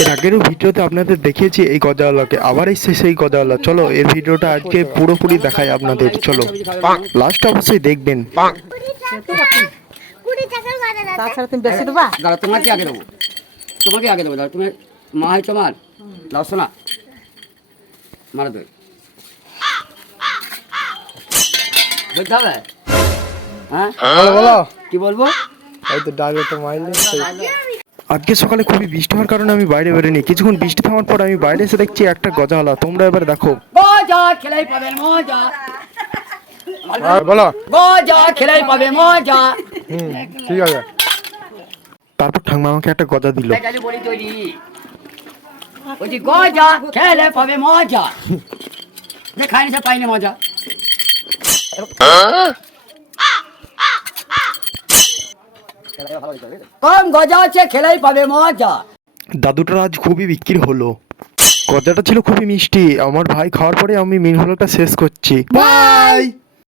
এর আগেরও ভিডিওতে আপনাদের দেখিয়েছি এই গজাওয়ালাকে, আবার এসছে সেই গজাওয়ালা। চলো এর ভিডিওটা আজকে পুরোপুরি দেখাই আপনাদের, চলো লাস্ট অবশ্যই দেখবেন। তাছাড়া তুমি বেশি দেবা? দাঁড়া, তোমাকে আগে দেবো, তোমাকে আগে দেবো। দাঁড়া, তুমি মা হয়েছো আমার, দাও শোনা মারা দেবে, বুঝতে হবে। হ্যাঁ বলো কি বলবো? এই তো ডাকে তো মাইলে। আজকে সকালে খুবই বৃষ্টি হওয়ার কারণে আমি বাইরে বেরোনি। কিছুক্ষণ বৃষ্টি থামার পর আমি বাইরে এসে দেখছি একটা গজাওয়ালা। তোমরা এবার দেখো। মজা খেলাই পাবেন, মজা বলো। মজা খেলাই পাবে, মজা। ঠিক আছে। তারপর ঠাম্মা আমাকে একটা গজা দিল। বলি তৈরি বলছি গজা খেলে পাবে মজা, খাইনি সে পাইনি মজা। কম গজা আছে, খেলাই পাবে মজা। দাদুটার আজ খুবই বিক্রি হলো। গজাটা ছিল খুবই মিষ্টি। আমার ভাই খাওয়ার পরে আমি মিন হলোটা শেষ করছি। বাই।